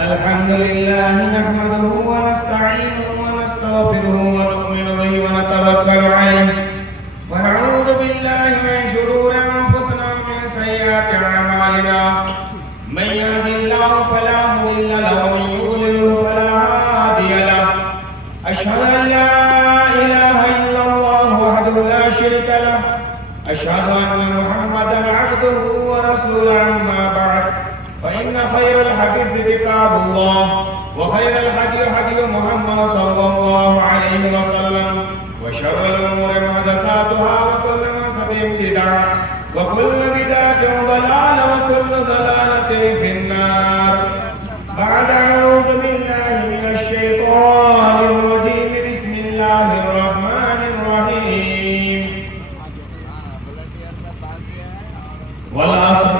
الحمد لله نحمده ونستعينه ونستغفره ونؤمن به ونتوكل عليه ونعوذ بالله من شرور أنفسنا ومن سيئات أعمالنا من يهد الله فلا مضل له ومن يضلل فلا هادي له أشهد أن لا إله إلا الله وحده لا شريك له أشهد أن محمدا عبده ورسوله أما بعد فإن خير الحديث كتاب الله وخير الهدي هدي محمد صلى الله عليه وسلم وشر الأمور محدثاتها وكل محدثة بدعة وكل بدعة ضلالة وكل ضلالة في النار. بعد أعوذ بالله من الشيطان الرجيم بسم الله الرحمن الرحيم. والعصر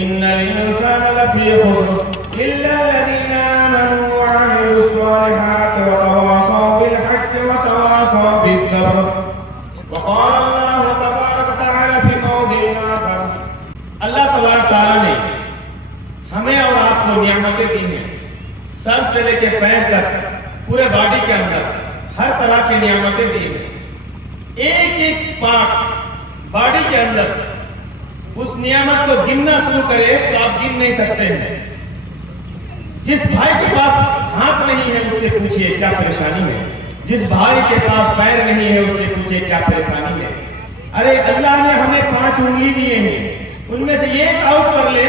إن الإنسان لفي خسر إلا الذين آمنوا وعملوا الصالحات وتواصوا بالحق وتواصوا بالصبر. وقال الله تبارك وتعالى في موضع آخر. اللہ تبارک تعالیٰ نے ہمیں اور آپ کو نعمتیں دی ہیں، سر سے لے کے پیر تک پورے باڈی کے اندر ہر طرح کی نعمتیں دی ہیں. ایک ایک پارٹ باڈی کے اندر اس نعمت کو گننا شروع کرے تو آپ گن نہیں سکتے ہیں. جس بھائی کے پاس ہاتھ نہیں ہے اس سے پوچھئے کیا پریشانی ہے، جس بھائی کے پاس پیر نہیں ہے اس سے پوچھئے کیا پریشانی ہے. ارے اللہ نے ہمیں 5 انگلی دیے ہیں، ان میں سے ایک آؤٹ کر لے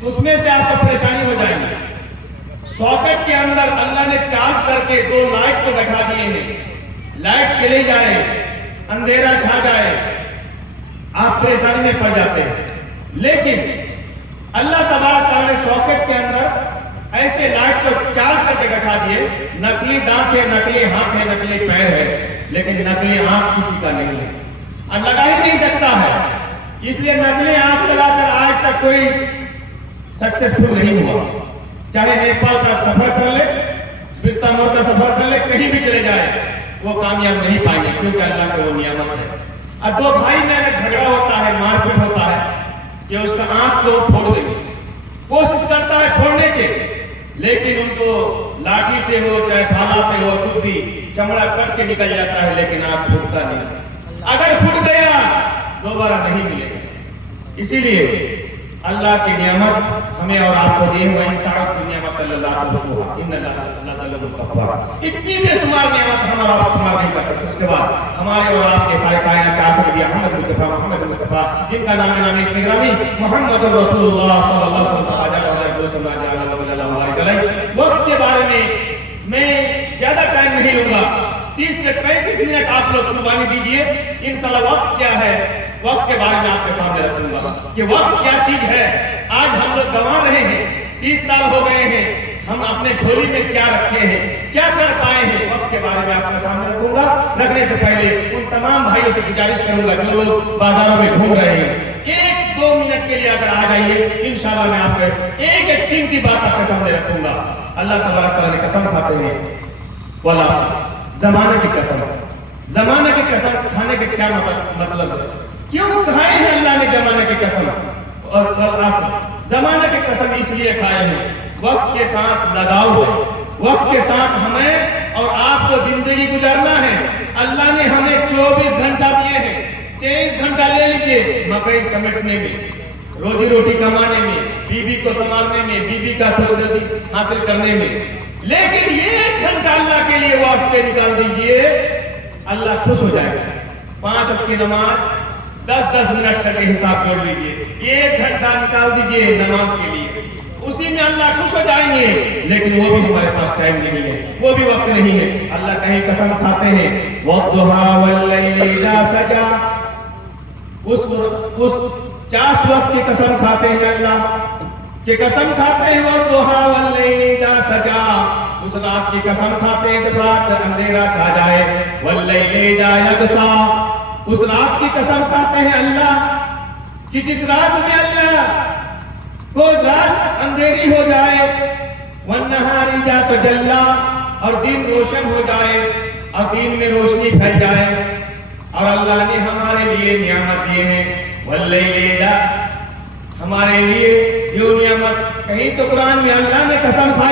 تو اس میں سے آپ کو پریشانی ہو جائے گی. ساکٹ کے اندر اللہ نے چارج کر کے 2 لائٹ کو بٹھا دیے ہیں، لائٹ چلے جائے اندھیرا چھا جائے آپ پریشانی میں پڑ جاتے ہیں. لیکن اللہ تبارک تعالیٰ نے ساکٹ کے اندر ایسے لائٹ کو چارج کر کے بٹھا دیے. نقلی دانت ہے، نقلی ہاتھ ہے، نقلی پیر ہے، لیکن نقلی آنکھ کسی کا نہیں ہے اور لگا ہی نہیں سکتا ہے. اس لیے نقلی آنکھ لگا کر آج تک کوئی سکسیسفل نہیں ہوا. چاہے نیپال کا سفر کر لے، برطانیہ کا سفر کر لے، کہیں بھی چلے جائے وہ کامیاب نہیں پائیں گے کیونکہ اللہ کی وہ نعمت ہے. اور 2 بھائی میں نے جھگڑا ہوتا ہے، مار پیٹ ہوتا ہے کہ اس کا آنکھ کو پھوڑ دیں گے، کوشش کرتا ہے پھوڑنے کے، لیکن ان کو لاٹھی سے ہو چاہے بھالا سے ہو خود بھی چمڑا کٹ کے نکل جاتا ہے، لیکن آنکھ پھوٹتا نہیں. اگر پھوٹ گیا دوبارہ نہیں ملے گا. اسی لیے اللہ کی نعمت ہمیں اور آپ کو دی ہوئی نعمت اللہ اتنی بے شمار نعمت ہمارا آپ شمار نہیں کر سکتے. اس کے بعد ہمارے اور آپ کے سارے کائنات کا آخر دیا محمد مصطفیٰ جن کا نام اس میں گرامی محمد رسول اللہ صلی اللہ علیہ وسلم. وقت کے بارے میں زیادہ ٹائم نہیں لوں گا، 30 سے 35 منٹ آپ لوگ قربانی دیجئے. انشاءاللہ وقت کیا ہے، وقت کے بارے میں آپ کے سامنے رکھوں گا کہ وقت کیا چیز ہے. آج ہم لوگ گنوا رہے ہیں، 30 سال ہو گئے ہیں، ہم اپنے جھولی میں کیا رکھے ہیں، کیا کر پائے ہیں، وقت کے بارے میں آپ کے سامنے رکھوں گا. رکھنے سے پہلے ان تمام بھائیوں سے گزارش کروں گا جو لوگ بازاروں میں گھوم رہے ہیں، 1-2 منٹ کے لیے اگر آ جائیے انشاءاللہ میں آپ کو ایک قیمتی بات آپ کے سامنے رکھوں گا. اللہ تبارک تعالیٰ نے قسم کھاتے ہیں، والعصر، زمانے کی قسم. زمانے کی قسم کھانے کے کیا مطلب ہے، کیوں کھائے ہیں اللہ نے زمانے کی قسم؟ اور زمانے کی قسم اس لیے کھائے ہیں، وقت کے ساتھ لگاؤ ہے، وقت کے ساتھ ہمیں اور آپ کو زندگی گزارنا ہے. اللہ نے ہمیں 24 گھنٹہ دیے ہیں. 23 گھنٹہ لے لیجئے مکئی سمیٹنے میں، روزی روٹی کمانے میں، بیوی کو سنبھالنے میں، بیوی کا خوشنصیبی حاصل کرنے میں. لیکن یہ 1 گھنٹہ اللہ کے لیے واسطے نکال دیجئے، اللہ خوش ہو جائے گا. 5 وقت کی نماز 10-10 منٹ کر کے حساب جوڑ لیجئے، 1 گھنٹہ نکال دیجئے نماز کے لیے، اسی میں اللہ خوش ہو جائیں گے. لیکن وہ بھی ہمارے پاس ٹائم نہیں ہے، وہ بھی وقت نہیں ہے. اللہ کہیں قسم کھاتے ہیں وَالضُّحَىٰ وَاللَّيْلِ إِذَا سَجَىٰ، اس 4 وقت کی قسم کھاتے ہیں اللہ کہ قسم کھاتے ہیں وَالضُّحَىٰ وَاللَّيْلِ إِذَا سَجَىٰ، اس رات کی قسم کھاتے ہیں جب رات اندھیرا چھا جائے. وَاللَّيْلِ إِذَا يَغْشَىٰ، اس رات کی قسم کھاتے ہیں اللہ کہ جس رات میں اللہ کو رات اندھیری ہو جائے. وَالنَّهَارِ إِذَا تَجَلَّىٰ، اور دن روشن ہو جائے اور دن میں روشنی پھیل جائے. اور اللہ نے ہمارے لیے نعمت دیے ہیں. وَاللَّيْلِ إِذَا، ہمارے لیے یہ نعمت. کہیں تو قرآن میں اللہ نے قسم کھائی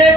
1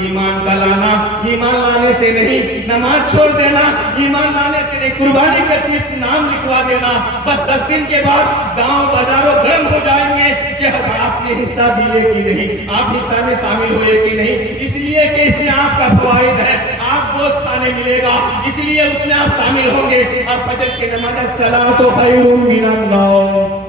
ایمان کا لانا، ایمان لانے سے نہیں، نماز چھوڑ دینا ایمان لانے سے نہیں، قربانی کا صرف نام لکھوا دینا، بس 10 دن کے بعد گاؤں بازاروں گرم ہو جائیں گے کہ آپ نے حصہ دیے کہ نہیں، آپ حصہ میں شامل ہوئے کہ نہیں، اس لیے کہ اس میں آپ کا فوائد ہے، آپ گوشت کھانے ملے گا، اس لیے اس میں آپ شامل ہوں گے۔ اور فجر کی نماز الصلاۃ خیر من النوم،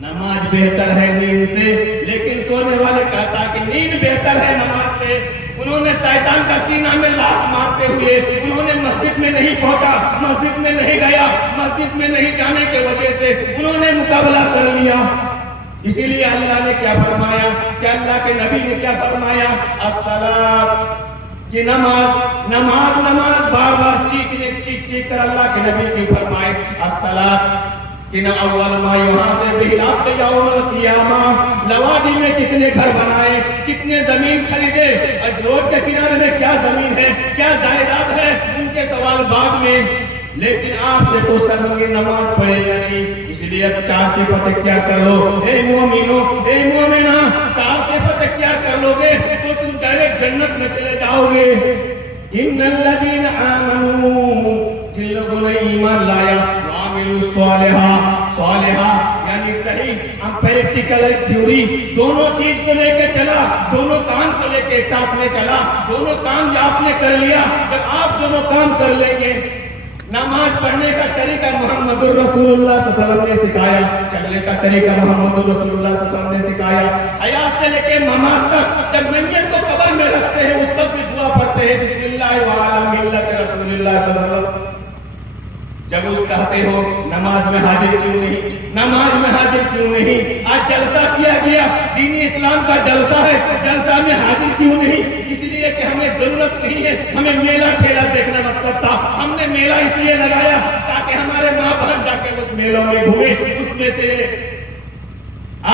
نماز بہتر ہے نیند سے، لیکن سونے والے کہتا کہ نیند بہتر ہے نماز سے۔ انہوں نے شیطان کا سینہ میں لات مارتے ہوئے انہوں نے مسجد میں نہیں پہنچا، مسجد میں نہیں گیا، مسجد میں نہیں جانے کی وجہ سے انہوں نے مقابلہ کر لیا۔ اسی لیے اللہ نے کیا فرمایا کہ اللہ کے نبی نے کیا فرمایا، الصلاۃ، یہ نماز نماز نماز، بار بار چیخ کر اللہ کے نبی کی فرمائے الصلاۃ کہ نہ اول ما یہاں سے بہلاب یوم القیامہ، لواڈی میں کتنے گھر بنائے، کتنے زمین خریدے، روڈ کے کنارے میں کیا زمین ہے، کیا جائیداد ہے، ان کے سوال بعد میں، لیکن آپ سے پوچھیں گے نماز پڑھے یا نہیں۔ اس لیے اب 4 صفت اختیار کر لو، اے مومنو اے مومنہ، 4 صفت اختیار کر لو گے تو تم ڈائریکٹ جنت میں چلے جاؤ گے۔ ان الذین آمنوا، جن لوگوں نے ایمان لایا، صالحہ یعنی صحیح پریکٹیکل تھیوری، دونوں چیز کو لے کے چلا، دونوں کام کو لے کے ایک ساتھ میں چلا، دونوں کام آپ نے کر لیا۔ جب آپ دونوں کام کر لیں گے، نماز پڑھنے کا طریقہ محمد الرسول اللہ صلی اللہ علیہ وسلم نے سکھایا، چلنے کا طریقہ محمد الرسول اللہ صلی اللہ علیہ وسلم نے سکھایا، حیات سے لے کے ممات تک، جب میت کو قبر میں رکھتے ہیں اس وقت بھی دعا پڑھتے ہیں بسم اللہ وعلی ملت رسول اللہ صلی اللہ علیہ وسلم۔ جب اس کہتے ہو نماز میں حاضر کیوں نہیں، نماز میں حاضر کیوں نہیں، آج جلسہ کیا گیا، دین اسلام کا جلسہ ہے، جلسہ میں حاضر کیوں نہیں؟ اس لیے کہ ہمیں ضرورت نہیں ہے، ہمیں میلہ ٹھیلا دیکھنا مقصد تھا، ہم نے میلہ اس لیے لگایا تاکہ ہمارے ماں بہن جا کے اس میلوں میں گھومے، اس میں سے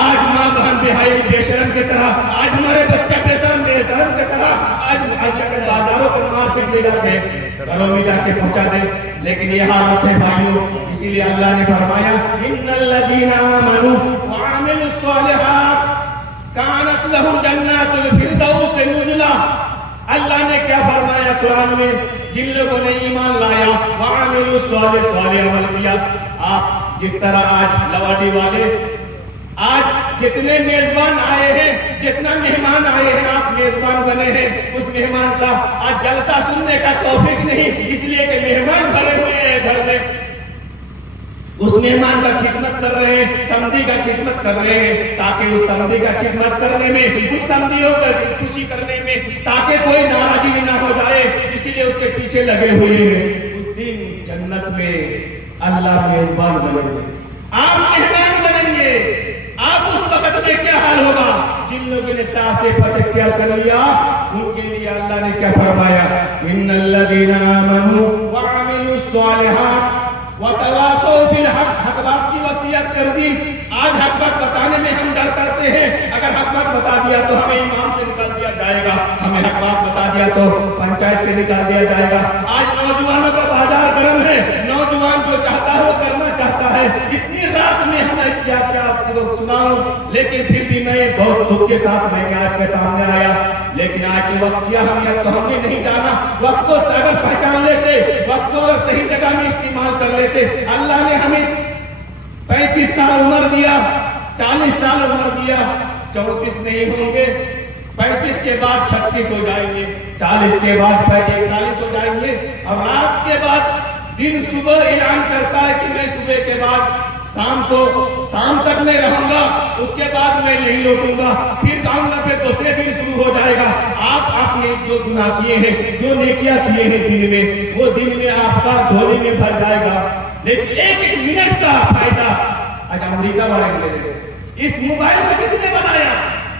آج ماں بہن بہائی بے شرم کی طرح، آج ہمارے بچہ بے شرم کی طرح، آج جا کے بازاروں پر مارکیٹ لے جا کے گھروں میں جا کے پہنچا دے، لیکن یہ حالت ہے بھائیوں۔ اسی لیے اللہ نے فرمایا ان الذین آمنوا وعملوا الصالحات کانت لهم جنات الفردوس نزلا۔ اللہ نے کیا فرمایا قرآن میں، جن لوگوں نے ایمان لایا، وعملوا الصالحات، صالح عمل کیا۔ آپ جس طرح آج لواڈی والے، آج جتنے میزبان آئے ہیں، جتنا مہمان آئے ہیں، آپ میزبان بنے ہیں، اس مہمان کا آج جلسہ سننے کا توفیق نہیں، اس لیے کہ مہمان بھرے ہوئے ہیں گھر میں، اس مہمان کا خدمت کر رہے ہیں، سمدھی کا خدمت کر رہے ہیں، تاکہ اس سمدھی کا خدمت کرنے میں، اس سمدھیوں کا خوشی کرنے میں تاکہ کوئی ناراضگی نہ ہو جائے، اسی لیے اس کے پیچھے لگے ہوئے ہیں۔ اس دن جنت میں اللہ میزبان بنیں گے، آپ مہمان بنیں گے۔ آپ اس وقت میں کیا حال ہوگا؟ جن لوگوں نے 4 صفات اختیار کر لیا، ان کے لیے اللہ نے کیا فرمایا، ان الذین آمنوا وعملوا الصالحات وتواصوا بالحق، حق بات کی وصیت کر دی۔ آج حق بات بتانے میں ہم ڈر کرتے ہیں، اگر حق بات بتا دیا تو ہمیں ایمان سے نکال دیا جائے گا، ہمیں حق بات بتا دیا تو پنچایت سے نکال دیا جائے گا۔ آج نوجوانوں کا بازار گرم ہے، نوجوان جو چاہتا ہے وہ کرنا چاہتا ہے، اتنی رات میں ہمیں کیا کیا سناؤں، لیکن پھر بھی میں بہت دکھ کے ساتھ میں آپ کے سامنے آیا، لیکن آج کی وقت کی اہمیت تو ہم نے نہیں جانا۔ وقت کو اگر پہچان لیتے، وقت کو اگر صحیح جگہ میں استعمال کر لیتے، اللہ نے ہمیں 35 سال عمر دیا، 40 سال عمر دیا، 34 نہیں ہوں گے، 35 کے بعد 36 ہو جائیں گے، 40 کے بعد 41 ہو جائیں گے، اور رات کے بعد دن صبح اعلان کرتا ہے کہ میں صبح کے بعد شام تک میں رہوں گا، اس کے بعد میں یہی لوٹوں گا، پھر جاؤں گا، پھر دوسرے دن شروع ہو جائے گا۔ آپ نے جو گناہ کیے ہیں، جو نیکیاں کیے ہیں دن میں، وہ دن میں آپ کا جھولی میں بھر جائے گا، لیکن ایک منٹ کا فائدہ آج امریکہ والے لے لیں۔ اس موبائل کو کس نے بنایا؟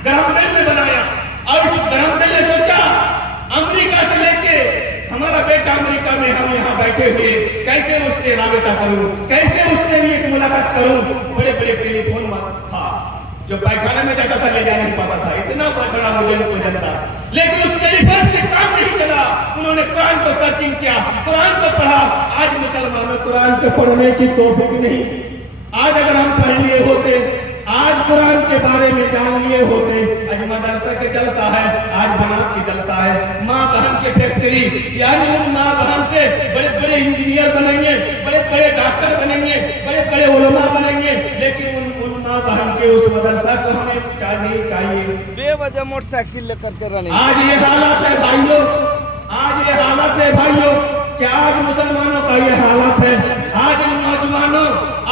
گرام بیل نے بنایا، اور اس گرام بیل نے سوچا امریکہ سے لے کے ہمارا بیٹا امریکہ میں، ہم یہاں بیٹھے ہوئے، کیسے اس سے رابطہ کروں، کیسے اس سے بھی ایک ملاقات کروں۔ بڑے بڑے ٹیلی فون تھا، جو پائخانہ میں جاتا تھا لے جا نہیں پاتا تھا، اتنا بڑا مجھے کو جانتا، لیکن اس ٹیلی فون سے کام نہیں چلا۔ انہوں نے قرآن کو سرچنگ کیا، قرآن کو پڑھا۔ آج مسلمانوں قرآن کو پڑھنے کی توفیق نہیں۔ آج اگر ہم پڑھ لیے ہوتے آج قرآن کے بارے میں جان لیے ہوتے، آج مدرسہ کے جلسہ ہے، آج بنات کے جلسہ ہے، ماں بہن کے فیکٹری، یعنی ان ماں بہن سے بڑے بڑے انجینئر بنیں گے، بڑے بڑے ڈاکٹر بنیں گے، بڑے بڑے علماء بنیں گے، لیکن ان ماں بہن کے اس مدرسہ کو ہمیں نہیں چاہیے۔ بے وجہ موٹر سائیکل لے کر کے رہنے آج یہ حالت ہے بھائیوں، آج یہ حالت ہے بھائیوں، کہ آج مسلمانوں کا یہ حالت ہے۔ آج نوجوانوں،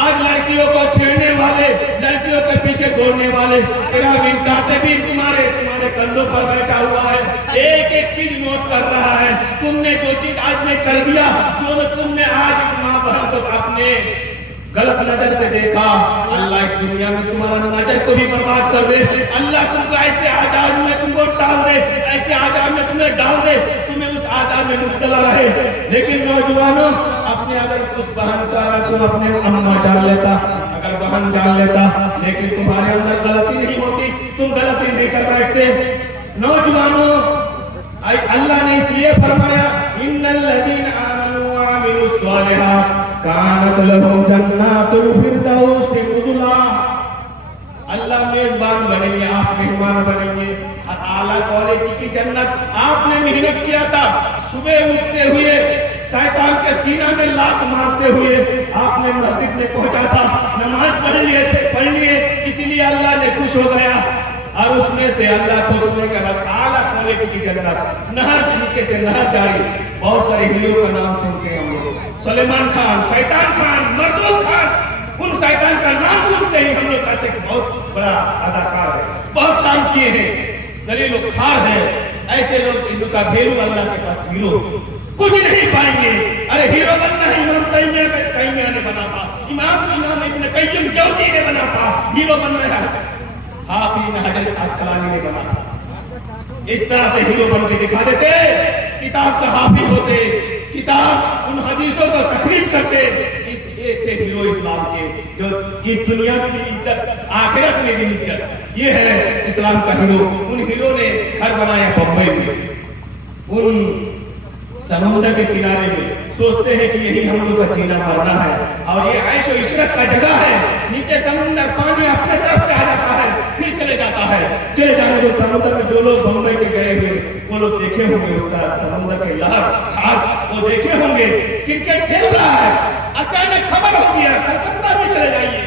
آج لڑکیوں کو چھیڑنے والے، لڑکیوں کے پیچھے دوڑنے والے، فرعون کاتبین تمہارے کندھوں پر بیٹھا ہوا ہے، ایک ایک چیز نوٹ کر رہا ہے۔ تم نے جو چیز آج نے کر دیا، جو تم نے آج اس ماں بہن کو اپنے غلط نظر سے دیکھا، اللہ اس دنیا میں تمہارا نظر کو بھی برباد کر دے۔ اللہ تم کو ایسے عذاب میں تم کو ڈال دے، ایسے عذاب میں تمہیں ڈال دے، تمہیں اس عذاب میں مبتلا رہے۔ لیکن نوجوانوں، اپنے اگر اس بہن کا اگر تم اپنے اماں جان لیتا، اگر بہن جان لیتا، لیکن تمہارے اندر غلطی نہیں ہوتی، تم غلطی نہیں کر بیٹھتے۔ نوجوانوں، اللہ نے اس لیے فرمایا ان الذین آمنوا وعملوا الصالحات کانت لهم جنات الفردوس نزلا۔ اللہ میزبان بنیں گے، آپ مہمان بنیں گے، اعلیٰ کوالٹی کی جنت۔ آپ نے محنت کیا تھا، صبح اٹھتے ہوئے شیطان کے سینہ میں لات مارتے ہوئے آپ نے مسجد میں پہنچا تھا، نماز پڑھ لیے، اسی لیے اللہ نے خوش ہو گیا۔ اور اس میں سے اللہ خوش ہونے کے بعد اعلیٰ کوالٹی کی جنت، نہر کے نیچے سے نہر جاری۔ بہت سارے ہیرو کا نام سنتے ہیں ہم لوگ، سلیمان خان، شیطان خان، مردود خان، ان شیطان کا نام سنتے ہی ہم لوگ کہتے ہیں کہ بہت بڑا اداکار ہے، بہت کام کیے ہیں، ذلیل و خوار ہے۔ ایسے لوگ ان کا ویلو اللہ کے پاس زیرو، کچھ نہیں پائیں گے۔ ارے ہیرو بننا ہے امام تیمیہ نے بنا تھا، امام ابن قیم جوزی نے بنا تھا، ہیرو بننا ہے حافظ ابن حجر عسقلانی نے بنا تھا۔ اس طرح سے ہیرو بن کے دکھا دیتے، کتاب کا حافظ ہوتے، کتاب ان حدیثوں کو تخریج کرتے۔ اس ایک تھے ہیرو اسلام کے، جو اس دنیا میں بھی عزت، آخرت میں بھی عزت، یہ ہے اسلام کا ہیرو۔ ان ہیرو نے گھر بنایا بمبئی میں، ان سمندر کے کنارے میں، سوچتے ہیں کہ یہی ہم لوگ کا جینا مرنا ہے، اور یہ عیش و عشرت کا جگہ ہے۔ نیچے سمندر، پانی اپنے طرف سے آ جاتا ہے، پھر چلے جاتا ہے۔ چلے جانے کے سمندر میں جو لوگ بمبئی کے گئے ہوئے، وہ لوگ دیکھے ہوں گے اس طرح سمندر کے لہر چھاگ، وہ دیکھے ہوں گے کرکٹ کھیل رہا ہے، اچانک خبر ہو گیا کلکتہ میں چلے جائیے،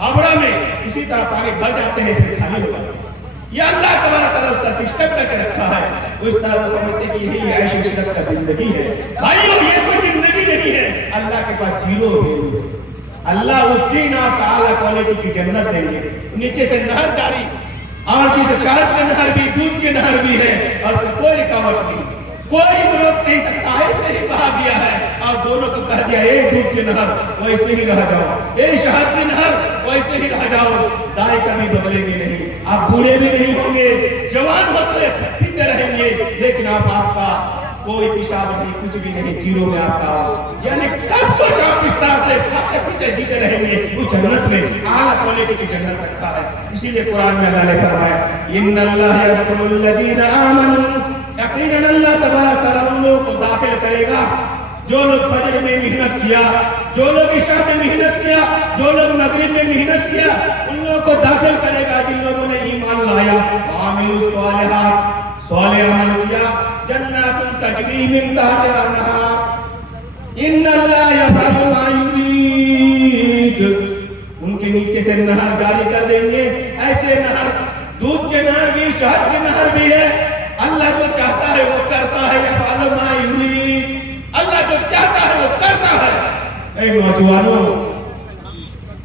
ہاوڑہ میں اسی طرح پانی بھر جاتے ہیں، پھر خالی ہو جاتے ہیں۔ یہ اللہ تبارک تعالیٰ اس کا سسٹم کر کے رکھا ہے، اس طرح وہ سمجھتے کہ یہی عیش و عشرت کا زندگی ہے۔ بھائیو، یہ کوئی زندگی نہیں ہے، اللہ کے پاس زیرو ہے۔ اللہ اس دن آپ کا اعلیٰ کوالٹی کی جنت دیں گے، نیچے سے نہر جاری، اور جس شہد کی نہر بھی، دودھ کی نہر بھی ہے، اور کوئی رکاوٹ نہیں، کوئی روک نہیں سکتا۔ ایسے ہی کہا دیا ہے، اور دونوں کو کہہ دیا اے دودھ کی نہر ویسے ہی رہ جاؤ، اے شہد کی نہر ویسے ہی رہ جاؤ، ذائقہ بھی بدلیں گے نہیں، آپ بوڑھے بھی نہیں ہوں گے، جوان ہوتے پیتے رہیں گے، لیکن آپ کا کوئی پیشاب نہیں، کچھ بھی نہیں، زیرو میں آپ کا، یعنی سب کچھ آپ اس طرح سے کھاتے پیتے جیتے رہیں گے۔ وہ جنت میں اعلیٰ کوالٹی کی جنت رکھا ہے۔ اسی لیے قرآن میں اللہ نے فرمایا ان اللہ یدخل الذین آمنوا، یقیناً اللہ تبارک تعالیٰ ان لوگوں کو داخل کرے گا جو لوگ فجر میں محنت کیا، جو لوگ عشاء میں محنت کیا، جو لوگ مغرب میں محنت کیا، ان لوگوں کو داخل کرے گا جن لوگوں نے ایمان لایا، وعملوا الصالحات، صالح عمل کیا، جنات تجری من تحتها الانہار ان اللہ یفعل ما یرید، ان کے نیچے سے نہر جاری کر دیں گے۔ ایسے نہر، دودھ کے نہر بھی، شہد کی نہر بھی ہے۔ اللہ جو چاہتا ہے وہ کرتا ہے، یفعل ما یرید، اللہ جو چاہتا ہے وہ کرتا ہے۔ اے نوجوانوں،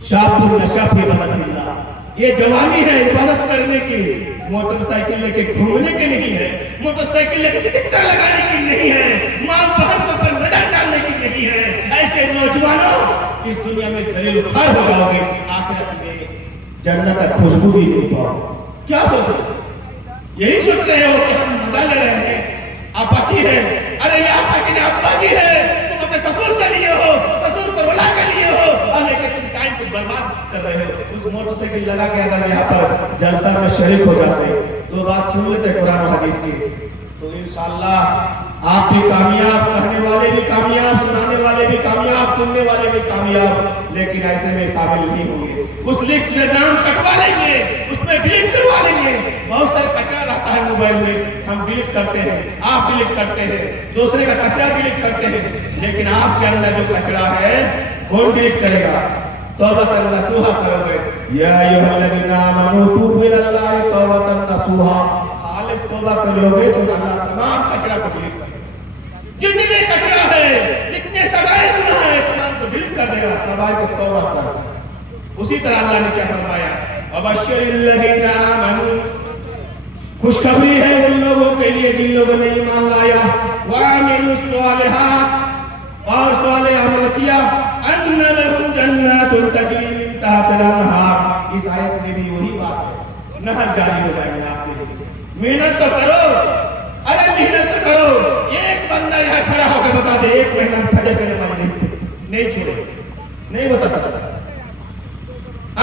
شاب النشا فی بلد اللہ، یہ جوانی ہے عبادت کرنے کی، موٹر سائیکل لے کے گھومنے کی نہیں ہے، موٹر سائیکل لے کے چکر لگانے کی نہیں ہے، ماں بہن کو پر نظر ڈالنے کی نہیں ہے۔ ایسے نوجوانوں اس دنیا میں ذلیل و خوار ہو جاؤ گے، آخرت میں جنت کا خوشبو بھی نہیں پاؤ۔ کیا سوچ رہے ہو؟ یہی سوچ رہے ہو کہ ہم مزہ لے رہے ہیں، آپاچی ہے، ارے یہ آپاچی نے ابا جی ہے، تم اپنے سسور سے لیے ہو، سسور کو بلا کے لیے ہو، اور لیکن تم ٹائم کو برباد کر رہے ہو۔ اس موٹر سائیکل لگا کے اگر یہاں پر جلسہ میں شریک ہو جاتے، تو بات سن لیتے قرآن و حدیث کی، تو انشاءاللہ آپ بھی کامیاب، کہنے والے بھی کامیاب، سنانے والے بھی کامیاب، سننے والے بھی کامیاب، لیکن ایسے میں شامل نہیں ہوں گے۔ اس لسٹ میں نام کٹوا لیں گے، اس میں ڈیلیٹ کروا لیں گے۔ بہت سارا کچرا رہتا ہے موبائل میں، ہم ڈیلیٹ کرتے ہیں، آپ ڈیلیٹ کرتے ہیں، دوسرے کا کچرا ڈیلیٹ کرتے ہیں، لیکن آپ کے اندر جو کچرا ہے کون ڈیلیٹ کرے گا؟ توبۃ نصوحا کرو گے، یا ایھا الذین آمنوا توبوا الی اللہ توبۃ نصوحا، خالص توبہ کر لو گے تو اللہ تمام کچرا کو ڈیلیٹ کر دے گا۔ جتنے کچرا ہے، جتنے سگائے گناہ ہے، تمام کو ڈیلیٹ کر دے گا، تباہ کو توبہ سے۔ اسی طرح اللہ نے کیا فرمایا، وبشر الذین آمنوا، خوشخبری ہے ان لوگوں کے لیے جن لوگوں نے ایمان لایا، وعملوا الصالحات، اور صالح عمل کیا، ان لہم جنات تجری من تحتها الانہار۔ اس آیت میں بھی وہی بات ہے، نہر جاری ہو جائے گا آپ کے لیے۔ محنت تو کرو، ارے محنت تو کرو۔ ایک بندہ یہاں کھڑا ہو کے بتا دے ایک مہینہ فجر کے نماز نہیں چھوڑے، نہیں بتا سکتا۔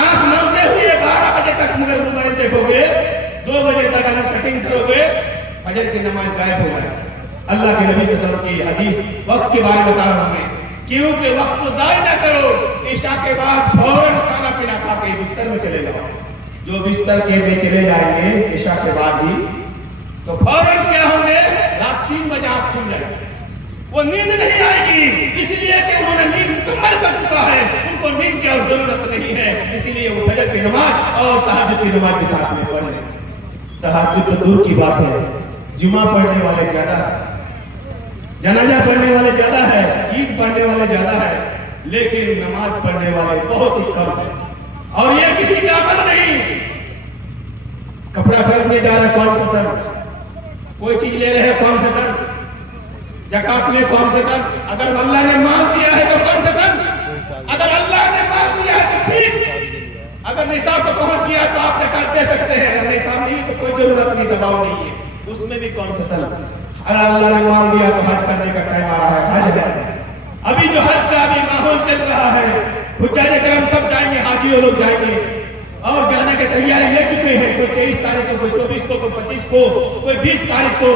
آنکھ ملتے ہوئے 12 بجے تک مگر موبائل دیکھو گے، 2 بجے تک اگر کٹنگ کرو گے، فجر کی نماز غائب ہو جائے گا۔ اللہ کے نبی صلی اللہ علیہ وسلم کی حدیث وقت کے بارے میں بتا رہا ہوں میں، کیونکہ وقت کو ضائع نہ کرو۔ عشاء کے بعد فوراً کھانا پینا کھا کے بستر میں چلے جاؤ۔ جو بستر کے میں چلے جائیں گے عشاء کے بعد ہی تو فوراً کیا ہوں گے، رات 3 بجے آپ کھل جائیں گے، وہ نیند نہیں آئے گی، اس لیے کہ انہوں نے نیند مکمل کر چکا ہے، ان کو نیند کی ضرورت نہیں ہے، اسی لیے وہ فجر کی نماز اور تہجد کی نماز کے ساتھ میں پڑھ لیں۔ تہجد تو دور کی بات ہے، جمعہ پڑھنے والے زیادہ ہے، جنازہ پڑھنے والے زیادہ ہے، عید پڑھنے والے زیادہ ہے، لیکن نماز پڑھنے والے بہت ہی کم ہیں۔ اور یہ کسی کا عمل نہیں۔ کپڑا خریدنے جا رہا ہے کنسیشن، کوئی چیز لے رہے ہیں کنسیشن، زکات میں کنسیشن، اگر اللہ نے مال دیا ہے تو کنسیشن، اگر اللہ نے مال دیا ہے تو ٹھیک، اگر نصاب کو پہنچ گیا تو آپ زکات دے سکتے ہیں، اگر نصاب نہیں تو کوئی ضرورت نہیں، دباؤ نہیں ہے، اس میں بھی کنسیشن۔ اگر اللہ نے مال دیا تو حج کرنے کا ٹائم آ رہا ہے، حج جائیں۔ ابھی جو حج کا ابھی ماحول چل رہا ہے، حجاج کرام سب جائیں گے، حاجی لوگ جائیں گے اور جانے کی تیاری لے چکے ہیں، کوئی 23 تاریخ کو، کوئی 24 کو، کوئی 25 کو، کوئی 20 تاریخ کو،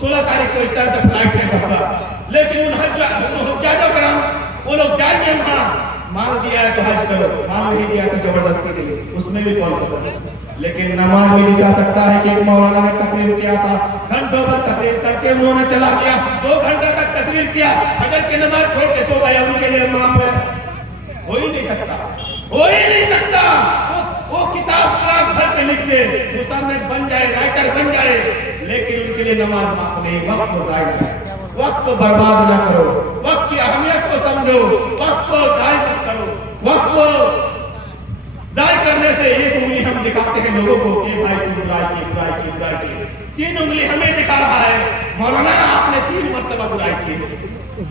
16 تاریخ کو، اس طرح سے فلائٹ ہے سب کا۔ لیکن ان حجاج کرام وہ لوگ جائیں گے وہاں، مال دیا ہے تو حج کرو، مال نہیں دیا تو زبردستی نہیں، اس میں بھی کون سا ہے۔ لیکن نماز میں نہیں جا سکتا ہے کہ ایک مولانا نے تقریر کیا تھا، گھنٹوں پر تقریر کر کے انہوں نے چلا گیا، 2 گھنٹے تک تقریر کیا، فجر کی نماز چھوڑ کے سو گیا، ان کے لیے معاف ہے؟ ہو ہی نہیں سکتا، ہو ہی نہیں سکتا۔ وہ کتاب پاک بھر کے لکھ دے، مصنف بن جائے، رائٹر بن جائے، لیکن ان کے لیے نماز معاف نہیں۔ وقت کو ضائع نہ کرو، وقت کو برباد نہ کرو، وقت کی اہمیت کو سمجھو، وقت کو ضائع مت کرو۔ وقت کو ضائع کرنے سے ایک انگلی ہم دکھاتے ہیں لوگوں کو کہ بھائی تم برائی کی، برائی کی، برائی کی، 3 انگلی ہمیں دکھا رہا ہے، مولانا آپ نے 3 مرتبہ برائی کی،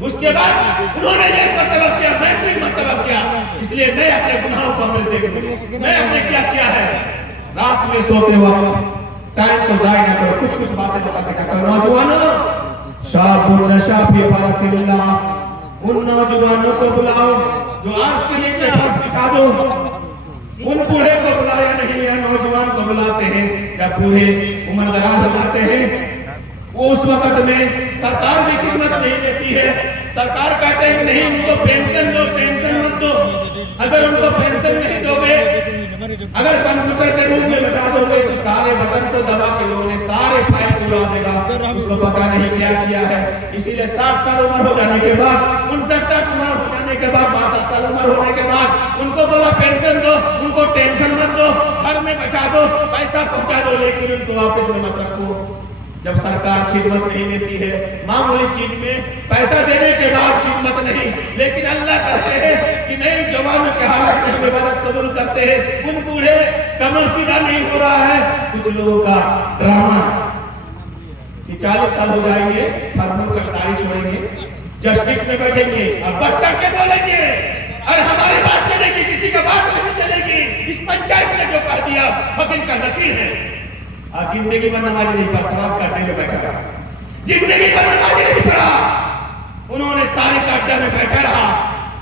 اس کے بعد انہوں نے 1 مرتبہ کیا، میں 3 مرتبہ کیا، اس لیے میں اپنے گناہوں کو عمل دیکھ لوں۔ میں نے کیا ہے، رات میں سوتے وقت ٹائم کو ضائع نہ کرو۔ کچھ باتیں بتاتے کہتا ہوں، نوجوانوں، شاب النشا فی بارک اللہ، ان نوجوانوں کو بلاؤ جو آج کے نیچے ہاتھ بچھا دو، ان بوڑھے کو بلایا نہیں ہے، نوجوان کو بلاتے ہیں۔ جب بوڑھے عمر دراز ہو جاتے ہیں، وہ اس وقت میں سرکار بھی خدمت نہیں دیتی ہے، سرکار کہتے ہیں کہ نہیں ان کو پینشن دو، ٹینشن مت دو۔ اگر ان کو پینشن نہیں دو گے، اگر کمپیوٹر کے روپ میں بتا دو گے تو سارے بٹن کو دبا کے انہوں نے سارے فائل کو اڑا دے گا، اس کو پتہ نہیں کیا کیا ہے۔ اسی لیے 60 سال عمر ہو جانے کے بعد، 59 عمر ہو جانے کے بعد، 62 سال عمر ہونے کے بعد ان کو بولا پینشن دو، ان کو ٹینشن مت دو، گھر میں بچا دو، پیسہ پہنچا دو، لیکن ان کو واپس میں مت رکھو۔ جب سرکار خدمت نہیں دیتی ہے، معمولی چیز میں پیسہ دینے کے بعد خدمت نہیں، لیکن اللہ کہتے ہیں کہ نئے جوانوں کے حالت میں ہم عبادت قبول کرتے ہیں۔ ان بوڑھے کمر سیدھا نہیں ہو رہا ہے، کچھ لوگوں کا ڈرامہ کہ 40 سال ہو جائیں گے، فرموں کا داڑھی چھوڑیں گے، جسٹس میں بیٹھیں گے اور بڑھ چڑھ کے بولیں گے اور ہماری بات چلے گی، کسی کا بات نہیں چلے گی۔ اس پنچایت نے جو کہہ دیا فقیر کا نقیل ہے، اور زندگی پر نماز نہیں پڑھا، سوال کرنے میں بیٹھا رہا، زندگی پر نماز نہیں پڑھا، انہوں نے تاریخ کا اڈا میں بیٹھا رہا،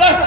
10